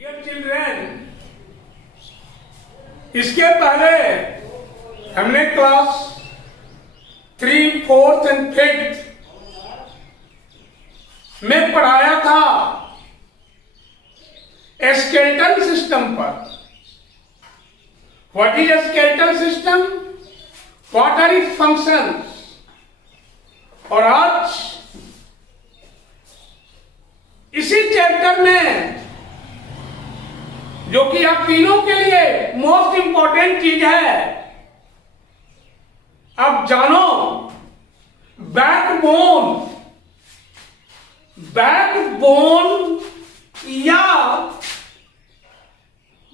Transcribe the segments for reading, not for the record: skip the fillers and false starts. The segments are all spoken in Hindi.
डियर चिल्ड्रन, इसके पहले हमने क्लास 3, 4 एंड 5 में पढ़ाया था स्केलेटल सिस्टम पर। What is skeletal system, what are its functions. और आज इसी चैप्टर में, जो कि आप तीनों के लिए मोस्ट इंपॉर्टेंट चीज है, अब जानो बैकबोन। बैकबोन या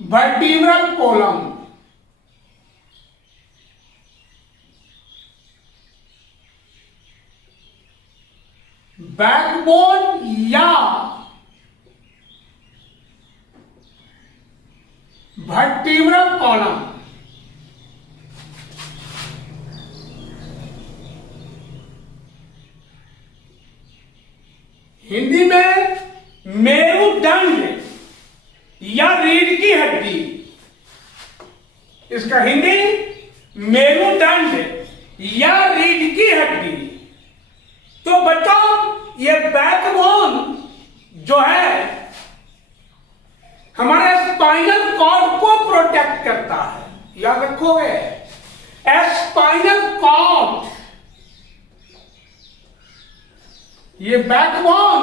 वर्टिब्रल कॉलम। बैकबोन या वर्टिब्रल कॉलम। हिंदी में मेरुदंड या रीढ़ की हड्डी। इसका हिंदी मेरुदंड या रीढ़ की हड्डी। तो बच्चों, ये बैकबोन जो है हमारे स्पाइनल कॉर्ड को प्रोटेक्ट करता है। याद रखोगे, स्पाइनल कॉर्ड, ये बैकबोन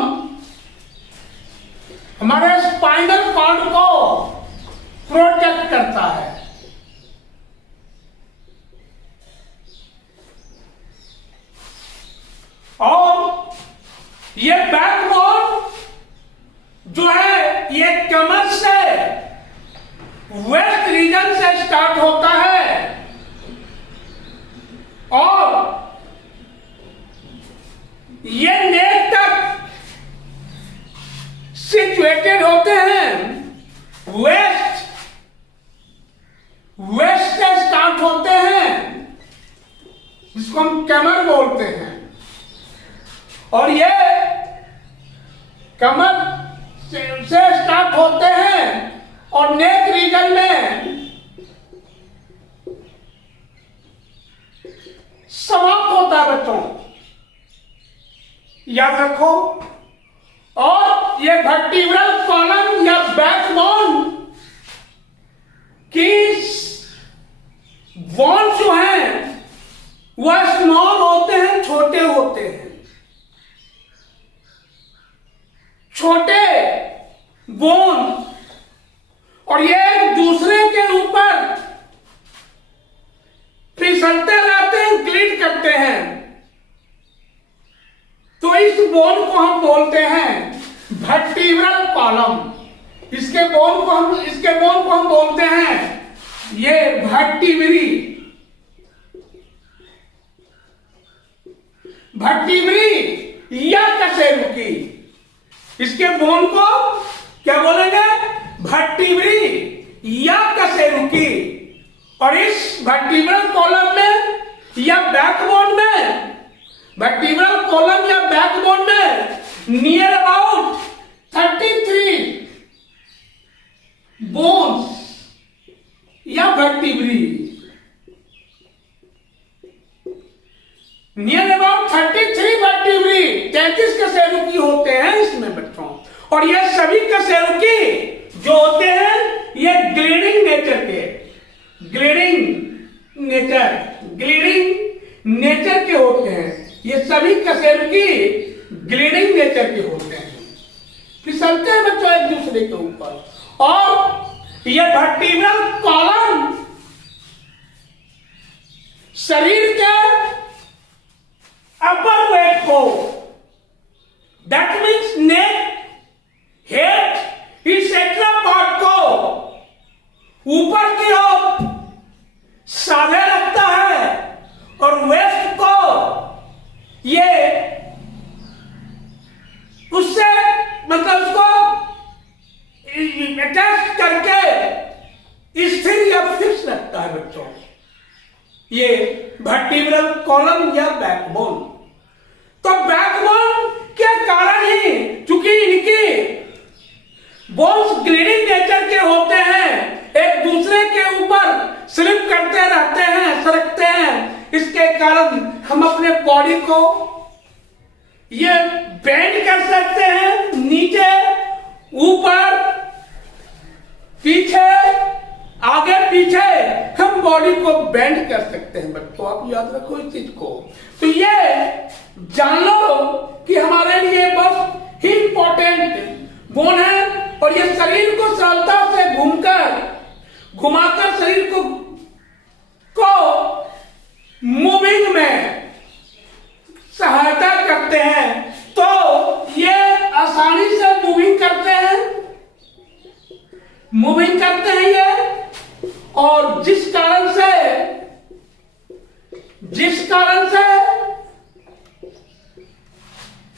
हमारे स्पाइनल कॉर्ड को प्रोटेक्ट करता है। और ये बैकबोन जो है, ये कमर से वेस्ट रीजन से स्टार्ट होता है और ये नेक तक सिचुएटेड होते हैं। वेस्ट से स्टार्ट होते हैं, जिसको हम कमर बोलते हैं। और ये कमर से स्टार्ट होते हैं और नेक रीजन में समाप्त होता है बच्चों, याद रखो। और ये वर्टिब्रल कॉलम या बैकबोन की बोन जो हैं वह स्मॉल होते हैं, छोटे होते हैं। छोटे बोन, और ये एक दूसरे के ऊपर फिसलते रहते हैं, ग्लिड करते हैं। तो इस बोन को हम बोलते हैं वर्टिब्रल कॉलम। इसके बोन को हम बोलते हैं ये वर्टिब्री। वर्टिब्री या कशेरुकी। इसके बोन को क्या बोलेंगे? वर्टिब्री या कशेरुकी। और इस वर्टिब्रल कॉलम में या बैकबोन में, वर्टिब्रल कॉलम या बैकबोन में नियर अबाउट 33 बोन्स या वर्टिब्री, नियर अबाउट 33 वर्टिब्री, 33 कशेरुकी होते हैं इसमें बच्चों। और ये सभी कशेरुकी जो होते हैं ये ग्लिडिंग नेचर के होते हैं। ये सभी कशेरुकी ग्लिडिंग नेचर के होते हैं, फिसलते हैं बच्चों एक दूसरे के ऊपर। और ये वर्टिब्रल कॉलम शरीर के अपर वेट को, that means neck, head, et cetera part को ऊपर की ओर साधे रखता है और वेस्ट को ये उससे मतलब उसको अटैच करके स्थिर या फिक्स रखता है बच्चों। ये वर्टिब्रल कॉलम या बैकबोन। तो बैकबोन के कारण ही, चूंकि इनकी बोन्स ग्लीडिंग नेचर के होते हैं, एक दूसरे के ऊपर स्लिप करते रहते हैं, सरकते हैं। इसके कारण हम अपने बॉडी को ये बेंड कर सकते हैं, नीचे, ऊपर, पीछे, आगे पीछे हम बॉडी को बेंड कर सकते हैं। बच्चों आप याद रखो इस चीज को। तो ये जान लो कि हमारे लिए बहुत ही इंपॉर्टेंट बोन है, और ये शरीर को सरलता से घुमाकर शरीर को मूविंग में सहायता करते हैं। तो ये आसानी से मूविंग करते हैं ये, और जिस कारण से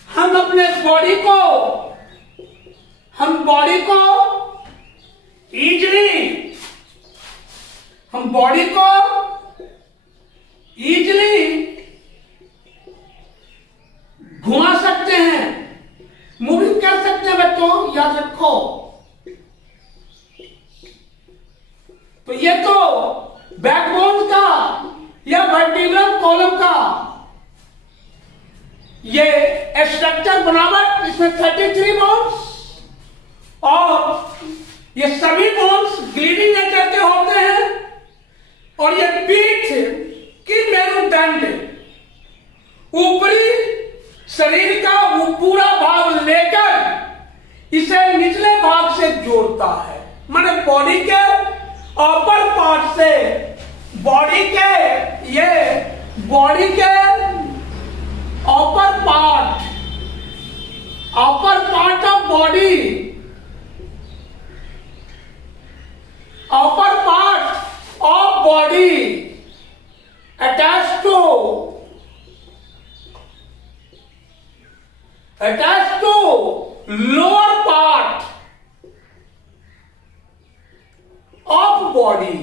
हम अपने बॉडी को इजीली घुमा सकते हैं, मूविंग कर सकते हैं। बच्चों याद रखो। तो ये तो बैकबोन का या वर्टिब्रल कॉलम का ये स्ट्रक्चर बनावट, इसमें 33 बोन्स, और ये सभी बोन्स ग्लीडिंग नेचर के होते हैं। और ये पीठ की मेरुदंड ऊपरी शरीर का वो पूरा भाग लेकर इसे निचले भाग से जोड़ता है। माने बॉडी के अपर पार्ट से बॉडी के upper part of body, attached to lower part of body।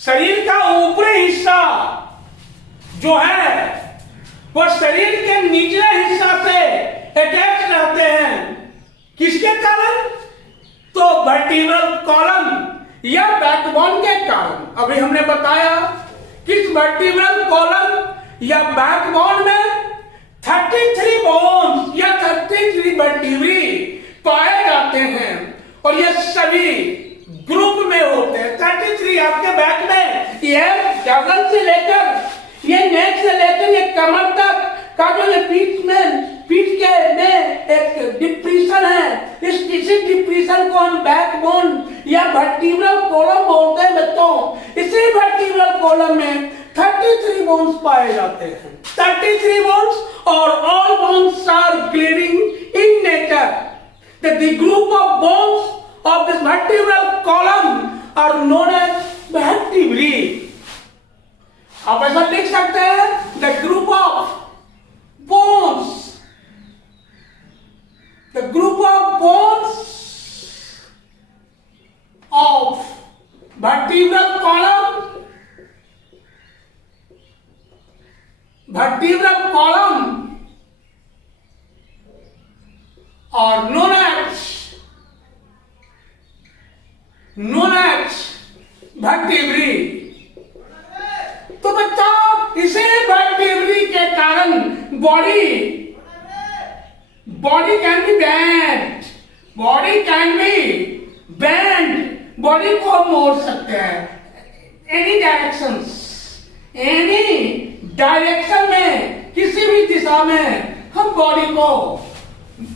शरीर का ऊपरी हिस्सा जो है वह शरीर के निचले हिस्सा से अटैच रहते हैं। किसके कारण? तो वर्टिब्रल कॉलम या बैकबोन के कारण। अभी हमने बताया किस वर्टिब्रल कॉलम या बैकबोन में 33 बोन्स या 33 वर्टिब्री पाए जाते हैं, और ये सभी ग्रुप में होते हैं। 33 आपके बैक में ये गर्दन से लेकर ये नेक से लेकर ये कमर तक का जो ये पीठ के में एक डिप्रेशन है, इसी डिप्रेशन को हम बैकबोन या वर्टिब्रल कॉलम बोलते हैं। बच्चों इसी वर्टिब्रल कॉलम में 33 बोन्स पाए जाते हैं। 33 बोन्स, और all bones are gliding in nature. The group of bones of this vertebral column are known as vertebrae। आप ऐसा लिख सकते हैं, the group of bones of vertebral column are known as vertebrae। तो बच्चों इसे वर्टिब्री के कारण body can be bend, body को हम मोड़ सकते हैं एनी डायरेक्शन में, किसी भी दिशा में हम बॉडी को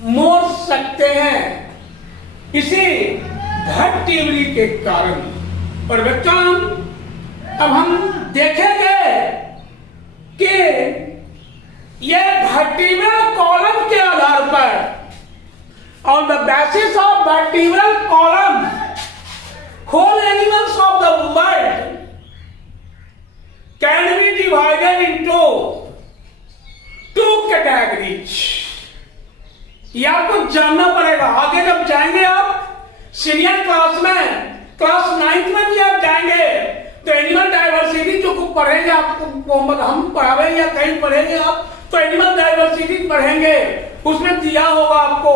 मोड़ सकते हैं इसी वर्टिब्री के कारण। और बच्चों अब हम देखेंगे कि ये वर्टिब्रल कॉलम के आधार पर, on the basis of vertebral column, whole animals of the world can be divided into 2 categories। ये आपको जानना पड़ेगा। आगे जब जाएंगे आप सीनियर क्लास में, क्लास 9th में भी आप जाएंगे तो एनिमल डाइवर्सिटी जो को पढ़ेंगे, आपको हम पढ़ावे या कहीं पढ़ेंगे आप, तो एनिमल डाइवर्सिटी पढ़ेंगे उसमें दिया होगा आपको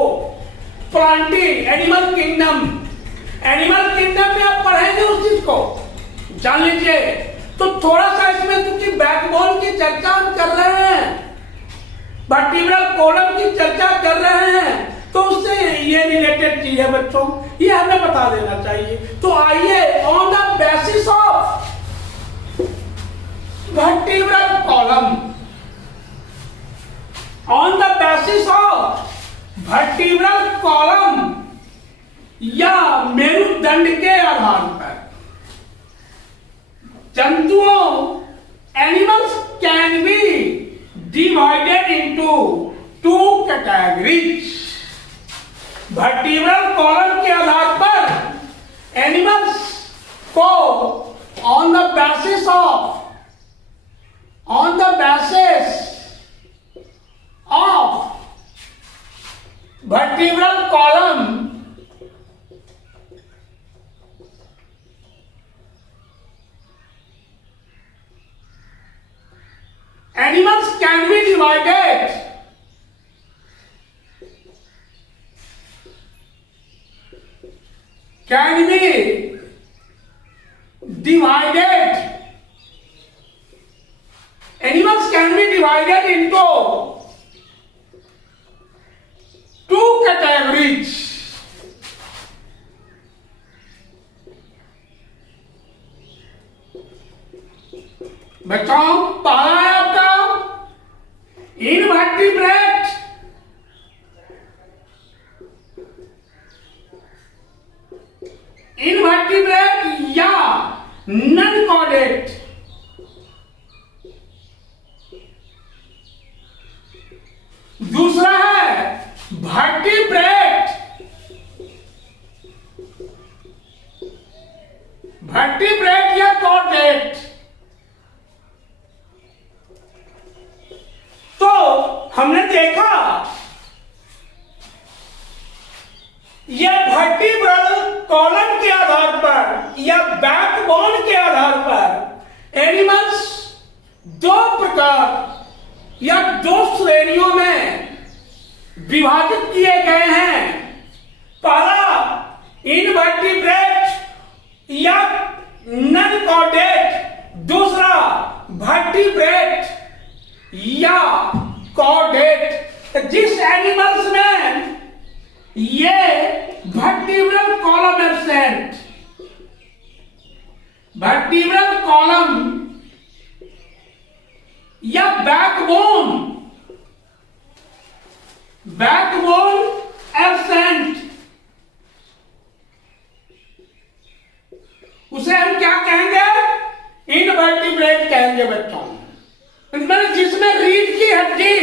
Plantae animal kingdom. Animal kingdom में आप पढ़ेंगे उस चीज को, जान लीजिए। तो थोड़ा सा इसमें क्योंकि बैकबोन की चर्चा हम कर रहे हैं, वर्टिब्रल कॉलम की चर्चा कर रहे हैं, तो उससे ये रिलेटेड चीज है बच्चों, ये हमें बता देना चाहिए। तो आइए, on the basis of vertebral column, on the basis of vertebral column या मेरुदंड के आधार पर जंतुओं animals can be divided into two categories. Vertebral column के आधार पर एनिमल्स को on the basis of vertebral column animals can be divided animals can be divided into two categories। बच्चों पढ़ा है आपका इनवर्टिब्रेट, या नॉन कॉर्डेट। दूसरा है वर्टिब्रेट, या कॉर्डेट। तो हमने देखा यह वर्टिब्रल कॉलम के आधार पर या बैकबोन के आधार पर एनिमल्स दो प्रकार या दो श्रेणियों में विभाजित किए गए हैं। पहला इनवर्टिब्रेट या नॉन कॉर्डेट, दूसरा वर्टिब्रेट या कॉर्डेट। जिस एनिमल्स में ये vertebral column absent, vertebral column या बैकबोन एब्सेंट, उसे हम क्या कहेंगे? इनवर्टिब्रेट कहेंगे बच्चों। जिसमें रीढ़ की हड्डी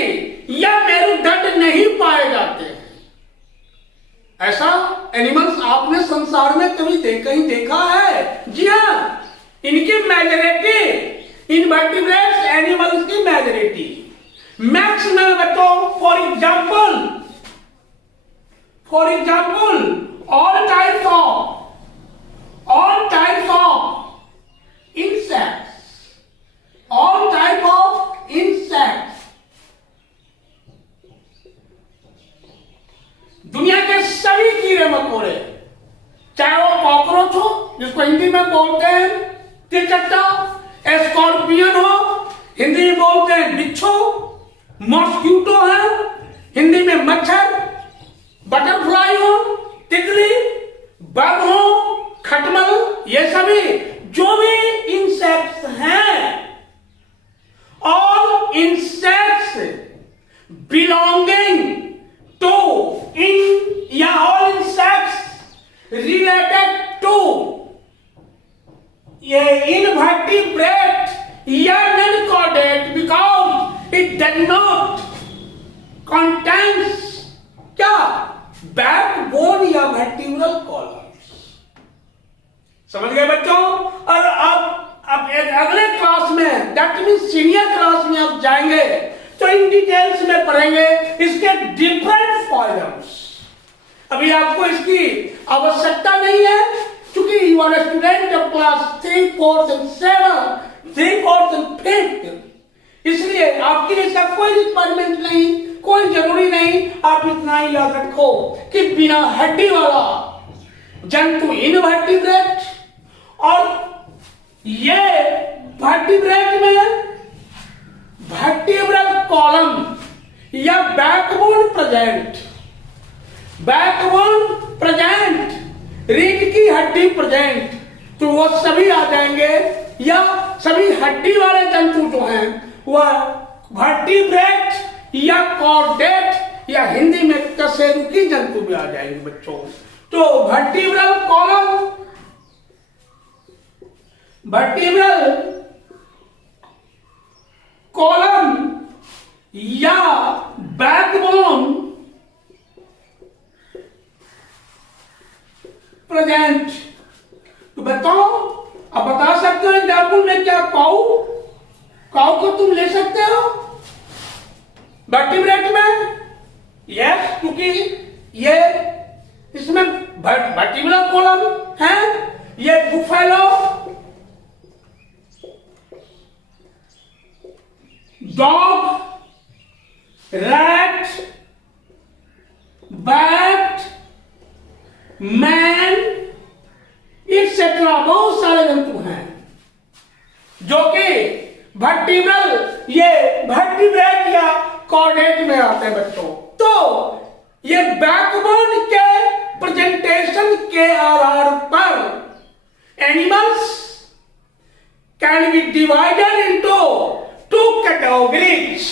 या मेरुदंड नहीं पाए जाते हैं, ऐसा एनिमल्स आपने संसार में कभी देखा है? जी हाँ, इनकी मेजॉरिटी, इनवर्टिब्रेट्स एनिमल्स की मेजॉरिटी मैक्सिमम बच्चों। For example all types of insects, all type of insects, दुनिया के सभी कीड़े मकोड़े, चाहे वो कॉकरोच हो जिसको हिंदी में बोलते हैं तिलचट्टा, स्कॉर्पियन हो हिंदी में बोलते हैं बिच्छू, मॉस्किटो है हिंदी में मच्छर, बटरफ्लाई हो तितली, बग हो खटमल, ये सभी जो भी इंसेक्ट्स हैं, all insects belonging to all insects related to ये invertebrate या non-chordate because it does not contains क्या बैकबोन या vertebral columns। समझ गए बच्चों? और अब अगले क्लास में, दैट मीन्स सीनियर क्लास में आप जाएंगे तो इन डिटेल्स में पढ़ेंगे इसके डिफरेंट फॉर्म्स। अभी आपको इसकी आवश्यकता नहीं है क्योंकि you are student of class 3, 4 and 7, 3, 4 and 5, इसलिए आपके लिए इसका कोई रिक्वायरमेंट नहीं, कोई जरूरी नहीं, आप इतना ही याद रखो कि बिना हड्डी वाला जंतु इनवर्टिब्रेट, और ये वर्टिब्रेट में वर्टिब्रल कॉलम या बैकबोन प्रेजेंट, बैकबोन प्रेजेंट, रीढ़ की हड्डी प्रेजेंट, तो वो सभी आ जाएंगे, या सभी हड्डी वाले जंतु जो हैं वह वर्टिब्रेट या कॉर्डेट या हिंदी में कशेरुकी जंतु भी आ जाएंगे बच्चों। तो वर्टिब्रल कॉलम, वर्टिब्रल कॉलम या बैकबोन प्रेजेंट। तो बताओ, अब बता सकते हो एग्जाम्पल में क्या? काऊ, काऊ को तुम ले सकते हो वर्टिब्रेट में? यस, क्योंकि ये इसमें वर्टिब्रल कॉलम है। ये buffalo, dog, rat, bat, man etcetera बहुत सारे जंतु हैं जो कि वर्टिब्रल, ये वर्टिब्रेट या कॉर्डेट में आते हैं बच्चों। तो ये बैकबोन के प्रेजेंटेशन के आधार पर animals can be divided into two categories,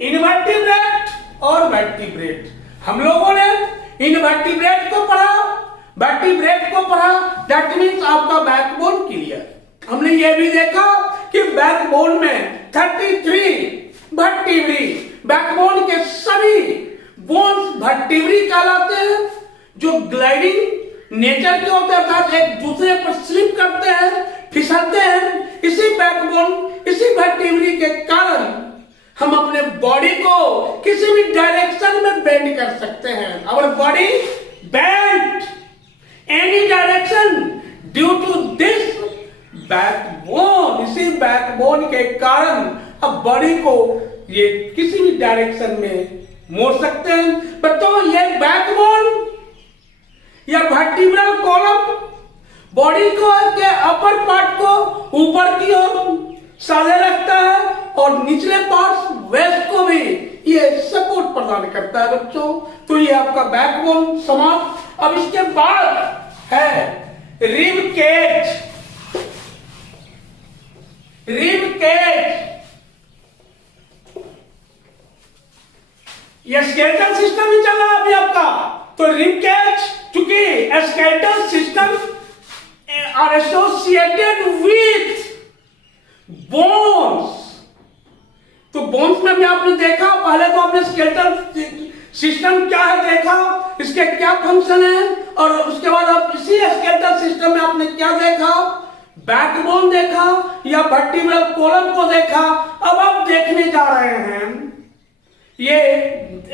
invertebrate और वर्टिब्रेट। हम लोगों ने इनवर्टिब्रेट को पढ़ा, वर्टिब्रेट को पढ़ा, दैट मीन्स आपका बैकबोन क्लियर। हमने ये भी देखा कि बैकबोन में 33 वर्टिब्री, बैकबोन के सभी बोन्स वर्टिब्री कहलाते हैं, जो ग्लाइडिंग नेचर के होते हैं, अर्थात एक दूसरे पर स्लिप करते हैं, फिसलते हैं। इसी बैकबोन, इसी वर्टिब्री के कारण हम अपने बॉडी को किसी भी डायरेक्शन में बेंड कर सकते हैं। Our body bend any direction due to this backbone. इसी बैकबोन के कारण अब बॉडी को ये किसी भी डायरेक्शन में मोड़ सकते हैं। बताओ, ये बैकबोन या वर्टिब्रल कॉलम बॉडी को के अपर पार्ट को ऊपर की ओर साधे रखता है और निचले पार्ट वेस्ट को भी ये सपोर्ट प्रदान करता है बच्चों। तो ये आपका बैकबोन समाप्त। अब इसके बाद है रिब केज। रिब केज ये स्केलेटल सिस्टम ही चल रहा है अभी आपका। तो रिब केज, चूंकि skeletal system are associated with bones, तो बोन्स में भी आपने देखा, पहले तो आपने स्केलेटल सिस्टम क्या है देखा, इसके क्या फंक्शन है, और उसके बाद आप इसी स्केलेटल सिस्टम में आपने क्या देखा, बैकबोन देखा या वर्टिब्रल कॉलम को देखा। अब आप देखने जा रहे हैं ये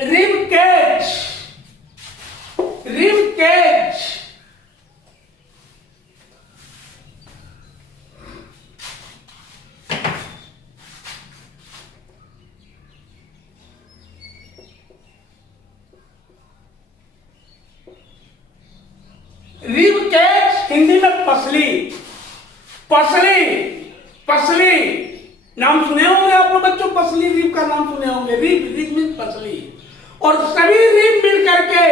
rib cage. Rib cage rib cage Hindi में पसली। पसली, पसली नाम सुने होंगे आप लोग बच्चों, पसली रिब का नाम सुने होंगे। रिब, रिब मीन पसली। और सभी रिब मिल करके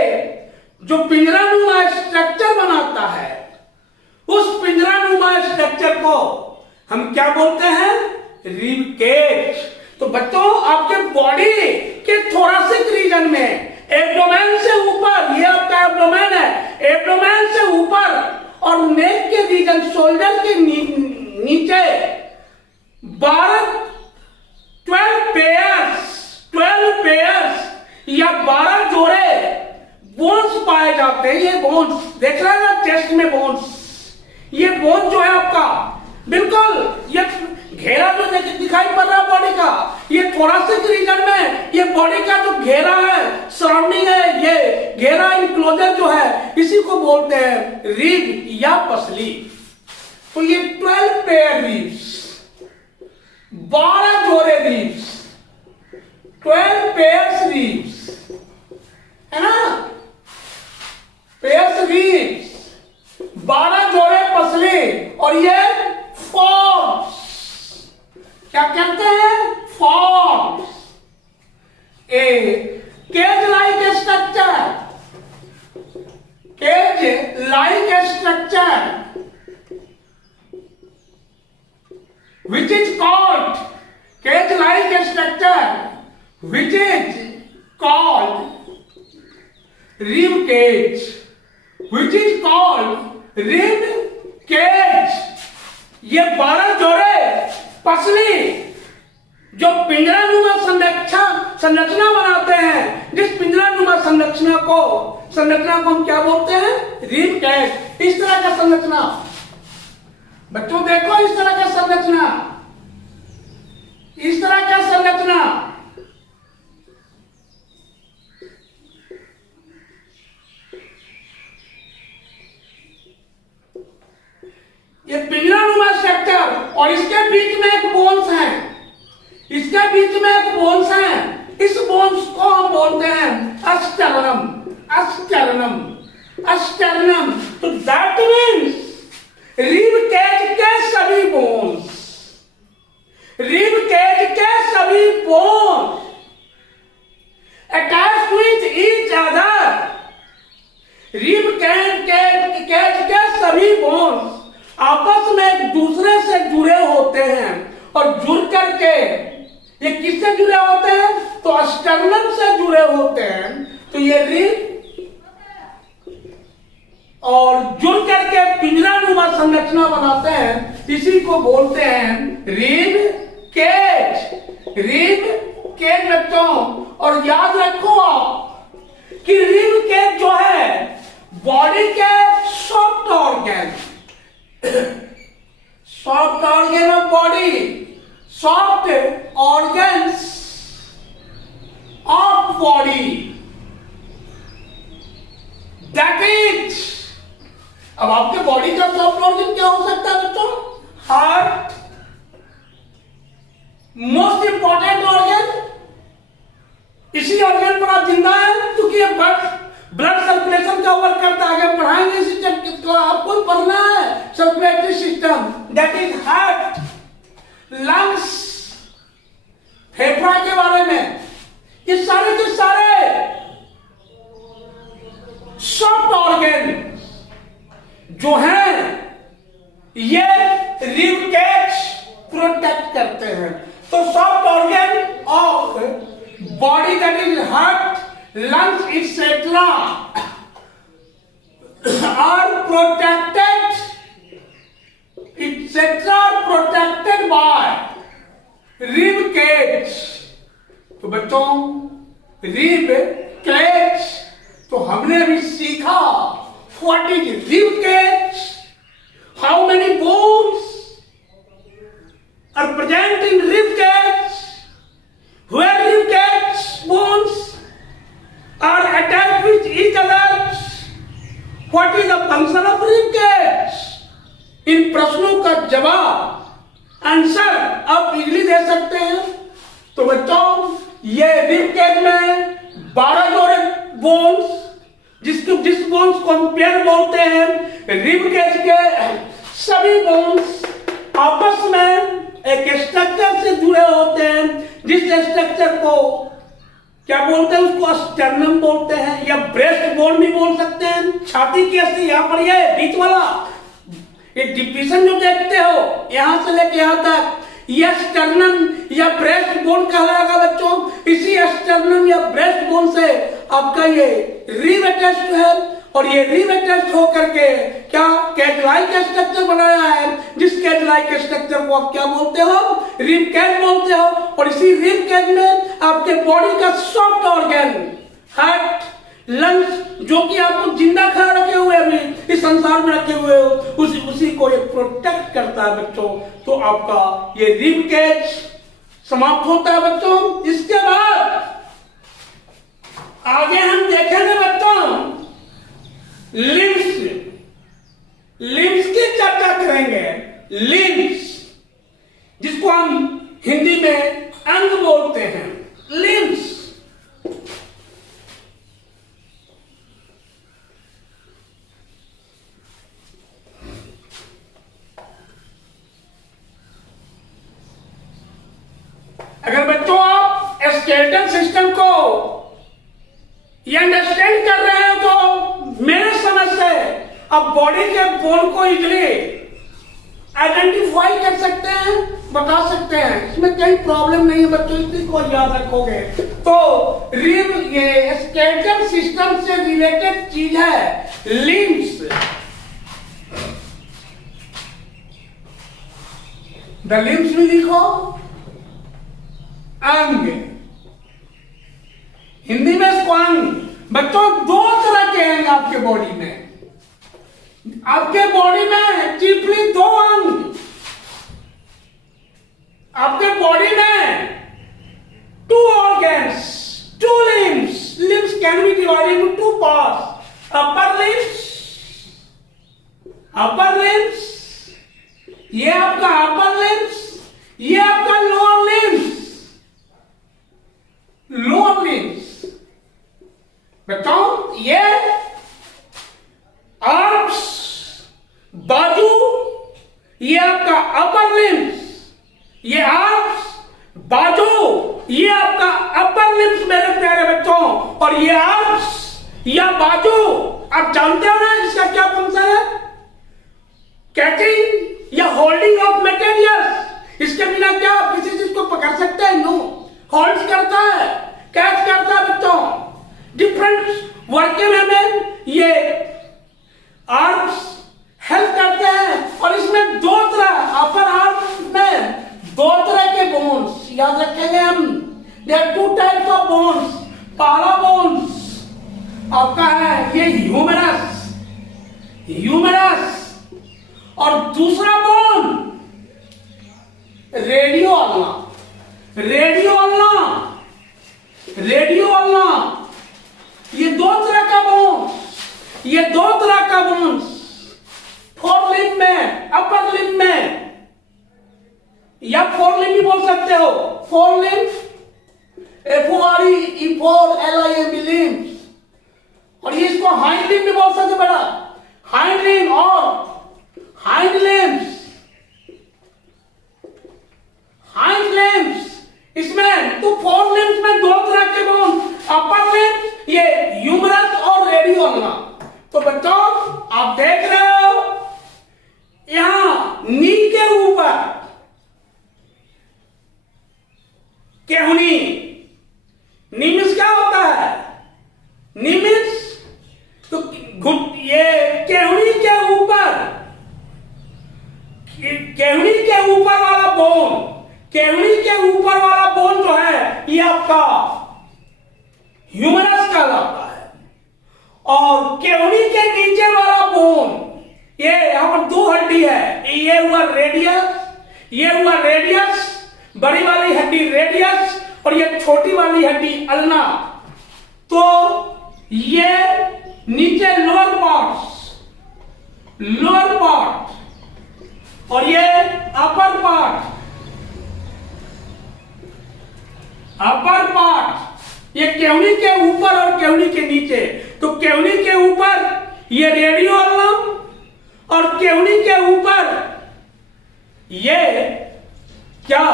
जो पिंजरानुमा स्ट्रक्चर बनाता है, उस पिंजरानुमा स्ट्रक्चर को हम क्या बोलते हैं? Rib cage. तो बच्चों, आपके बॉडी के थोरासिक रीजन में एब्डोमेन से ऊपर, ये आपका एब्डोमेन है, एब्डोमेन से ऊपर और नेक के रीजन, शोल्डर के नीचे 12 पेयर्स या 12 जोड़े बोन्स पाए जाते हैं। ये बोन्स देख रहे हैं ना, चेस्ट में बोन्स, ये बोन जो है आपका बिल्कुल ये घेरा जो दिखाई पड़ रहा है बॉडी का, ये थोरासिक रीजन में ये बॉडी का जो घेरा है, सराउंडिंग है, ये घेरा इंक्लोजर जो है, इसी को बोलते हैं रिब या पसली। तो ये 12 पेयर रिब्स, 12 जोड़े रिब्स, 12 पेयर्स रीब्स, है ना, पेयर्स रीब्स, 12 जोड़े पसली, और ये फॉर्म्स, क्या कहते हैं, forms a cage like structure, cage like structure which is called cage like structure which is called rib cage, which is called rib cage। ये 12 जोड़े पसली जो पिंजरानुमा संरचना बनाते हैं, जिस पिंजरानुमा संरचना को हम क्या बोलते हैं, रिब कैज। इस तरह का संरचना बच्चों देखो, इस तरह का संरचना, इस तरह का संरचना, ये पिंजरानुमा स्ट्रक्चर, और इसके बीच में एक बोन्स है, इसके बीच में एक बोन्स है। इस बोन्स को हम बोलते हैं अस्टर्नम, अस्टर्नम, अस्टर्नम। तो दैट मीन्स रिब केज के सभी बोन्स, रिब केज के सभी bones attached with each other, rib cage के सभी बोन्स आपस में एक दूसरे से जुड़े होते हैं, और जुड़ करके ये किससे जुड़े होते हैं, तो अस्टर्नम से जुड़े होते हैं। तो ये रिब और जुड़ करके पिंजरानुमा संरचना बनाते हैं, इसी को बोलते हैं रिब केज, रिब केज बच्चों। और याद रखो आप कि रिब केज जो है बॉडी के soft organ, soft organ of body, soft organs of body, that is. अब आपके बॉडी का सॉफ्ट ऑर्गन क्या हो सकता है बच्चों, हार्ट, मोस्ट इंपॉर्टेंट ऑर्गन। इसी ऑर्गन पर आप जिंदा है, क्योंकि ब्लड सर्कुलेशन का वर्क करता है। आगे पढ़ाएंगे इसी चैप्टर को, आपको पढ़ना है circulatory system, that is heart, lungs, फेफड़ा के बारे में। ये सारे के सारे सॉफ्ट ऑर्गन जो हैं ये रिब केज प्रोटेक्ट करते हैं। तो soft organ of body that is heart, lungs etcetera are protected, etcetera protected by rib cage. तो बच्चों रिब केज तो हमने अभी सीखा। What is rib cage? How many bones are present in rib cage? Where rib cage bones are attached with each other? What is the function of rib cage? इन प्रश्नों का जवाब, आंसर आप इजीली दे सकते हैं। तो बच्चों ये रिब केज में 12 जोड़े बोन्स, जिस बोन्स को हम पेयर बोलते हैं, रिब केज के सभी बोन्स आपस में एक स्ट्रक्चर से जुड़े होते हैं, जिस स्ट्रक्चर को क्या बोलते हैं, उसको स्टर्नम बोलते हैं, या ब्रेस्ट बोन भी बोल सकते हैं। छाती की अस्सी यहाँ पर, ये बीच वाला ये डिवीजन जो देखते हो यहां से लेके यहां तक, यह स्टर्नम या ब्रेस्ट बोन कहलाएगा बच्चों। इसी स्टर्नम या ब्रेस्ट बोन से आपका ये रिब अटैच्ड है, और ये रिब अटैच्ड होकर के क्या केज लाइक स्ट्रक्चर बनाया है, जिस केज लाइक स्ट्रक्चर को आप क्या बोलते हो, रिब केज बोलते हो। और इसी रिब केज में आपके बॉडी का सॉफ्ट ऑर्गन, हार्ट, लंग्स, जो कि आपको जिंदा खड़ा रखे हुए अभी इस संसार में रखे हुए हो, उसी को ये प्रोटेक्ट करता है बच्चों। तो आपका ये रिब केज समाप्त होता है बच्चों। इसके बाद आगे हम देखेंगे बच्चों लिम्स, लिम्स की चर्चा करेंगे। लिम्स जिसको हम हिंदी में अंग बोलते हैं, लिम्स अगर बच्चों आप स्केलेटल सिस्टम को ये अंडरस्टैंड कर रहे हैं तो मेरे समझ से आप बॉडी के बोन को इजली आइडेंटिफाई कर सकते हैं, बता सकते हैं, इसमें कोई प्रॉब्लम नहीं है बच्चों, इसी को याद रखोगे। तो ये स्केलेटल सिस्टम से रिलेटेड चीज है लिम्स। द लिम्स भी लिखो, अंग, हिंदी में इसको अंग। बच्चों दो तरह के अंग आपके बॉडी में, आपके बॉडी में चिपली दो अंग, आपके बॉडी में two organs, two limbs. Limbs can be divided into two parts, upper limbs, upper limbs, ये आपका अपर लिम्स, ये आपका लोअर लिम्स, लोअर लिम्स। बताओ ये आर्म्स, बाजू, ये आपका अपर लिम्स, ये आर्म्स, बाजू, ये आपका अपर लिम्स मेरे प्यारे बच्चों। और ये आर्म्स या बाजू आप जानते हो ना इसका क्या फंक्शन है? कैचिंग या होल्डिंग ऑफ मटेरियल्स। इसके बिना क्या आप किसी चीज को पकड़ सकते हैं? नो। होल्ड करता है, कैच करता है बच्चों। डिफरेंट वर्किंग में ये आर्म्स हेल्प करते हैं। और इसमें दो तरह, अपर आर्म में दो तरह के बोन्स याद रखेंगे हम। There are two types of bones. पहला बोन्स आपका है ये ह्यूमरस, ह्यूमरस, और दूसरा bone radio ulna, radio ulna, radio ulna. ये दो तरह का बोन्स, ये दो तरह का बोन्स फोर लिम्ब में, अपर लिम्ब में, या फोर लिम्ब भी बोल सकते हो। Four limb, FORLIMB limb. और ये इसको हाइंड लिम्ब भी बोल सकते हो बेटा, हाइंड लिम्ब और हाइंड लिम्ब्स, हाइंड लिम्ब्स। इसमें तो फोर लिम्ब्स में दो तरह के बोन, अपर लिम्ब ये ह्यूमरस और रेडियो अल्ना। तो बच्चों आप देख रहे हो यहां नी के ऊपर केहुनी, निमिस क्या होता है? निमिस तो ये केहुनी के ऊपर, केहुनी के ऊपर वाला बोन, केहुनी के ऊपर वाला बोन जो है ये आपका ह्यूमरस कहलाता है। और केहुनी के नीचे वाला बोन, ये यहां पर दो हड्डी है, ये हुआ रेडियस, ये हुआ रेडियस, बड़ी वाली हड्डी रेडियस, और ये छोटी वाली हड्डी अल्ना। तो ये नीचे लोअर पार्ट्स, लोअर पार्ट, और ये अपर पार्ट, अपर पार्ट। ये केहुनी के ऊपर और केहुनी के नीचे। तो केहुनी के ऊपर ये रेडियो अल्नम, और केहुनी के ऊपर ये क्या?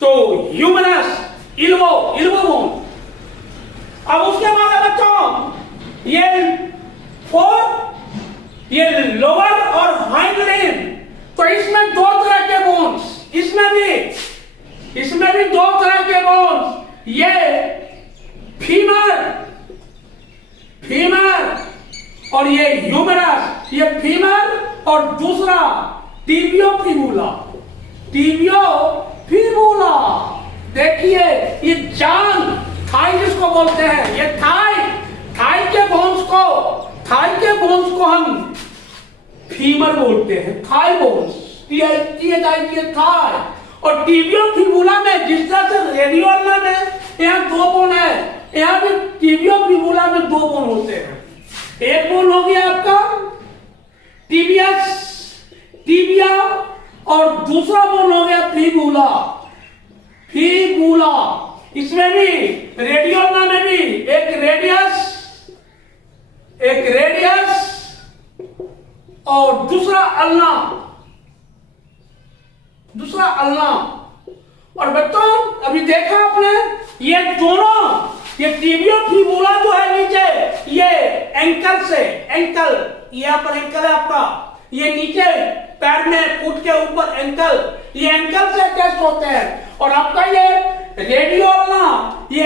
तो ह्यूमरस, इल्वो, इल्वो बोन। अब उसके बाद बच्चों ये फोर, ये लोअर और हाइंड लिम्ब। तो इसमें दो तरह के बोन्स, इसमें भी दो तरह के बोन्स। ये फीमर, फीमर, और ये ह्यूमरस, ये फीमर, और दूसरा टिबियो फिबुला, टिबियो फिबुला। देखिए ये जान, थाई जिसको बोलते हैं, ये थाई, थाई के बोन्स को, थाई के बोन्स को हम फीमर बोलते हैं, थाई बोन्स, थाई। और टिबियो फिबुला में जिस तरह से रेडियो अल्ना में यहाँ दो बोन है, यहाँ भी टिबियो फिबुला में दो बोन होते हैं। एक बोन हो गया आपका टिबियस, टिबिया, और दूसरा बोन हो गया फिबुला, फिबुला। इसमें भी रेडियो अल्ना में भी एक रेडियस, एक रेडियस, और दूसरा अल्ना, दूसरा अल्ना। और बच्चों अभी देखा आपने ये दोनों, ये टीबियो फिबुला जो है नीचे, ये एंकल से, एंकल यहाँ पर एंकल है आपका, ये नीचे पैर में फुट के ऊपर एंकल, ये एंकल से अटैच होते हैं। और आपका ये रेडियोला, ये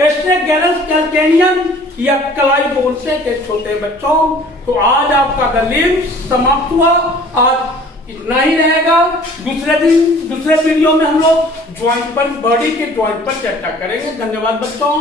एस्ट्रेगैलस कैल्केनियन या कलाई बोन से अटैच होते हैं बच्चों। तो आज आपका द लिम्स समाप्त हुआ, आज इतना ही रहेगा। दूसरे वीडियो में हम लोग ज्वाइंट पर, बॉडी के ज्वाइंट पर चर्चा करेंगे। धन्यवाद बच्चों।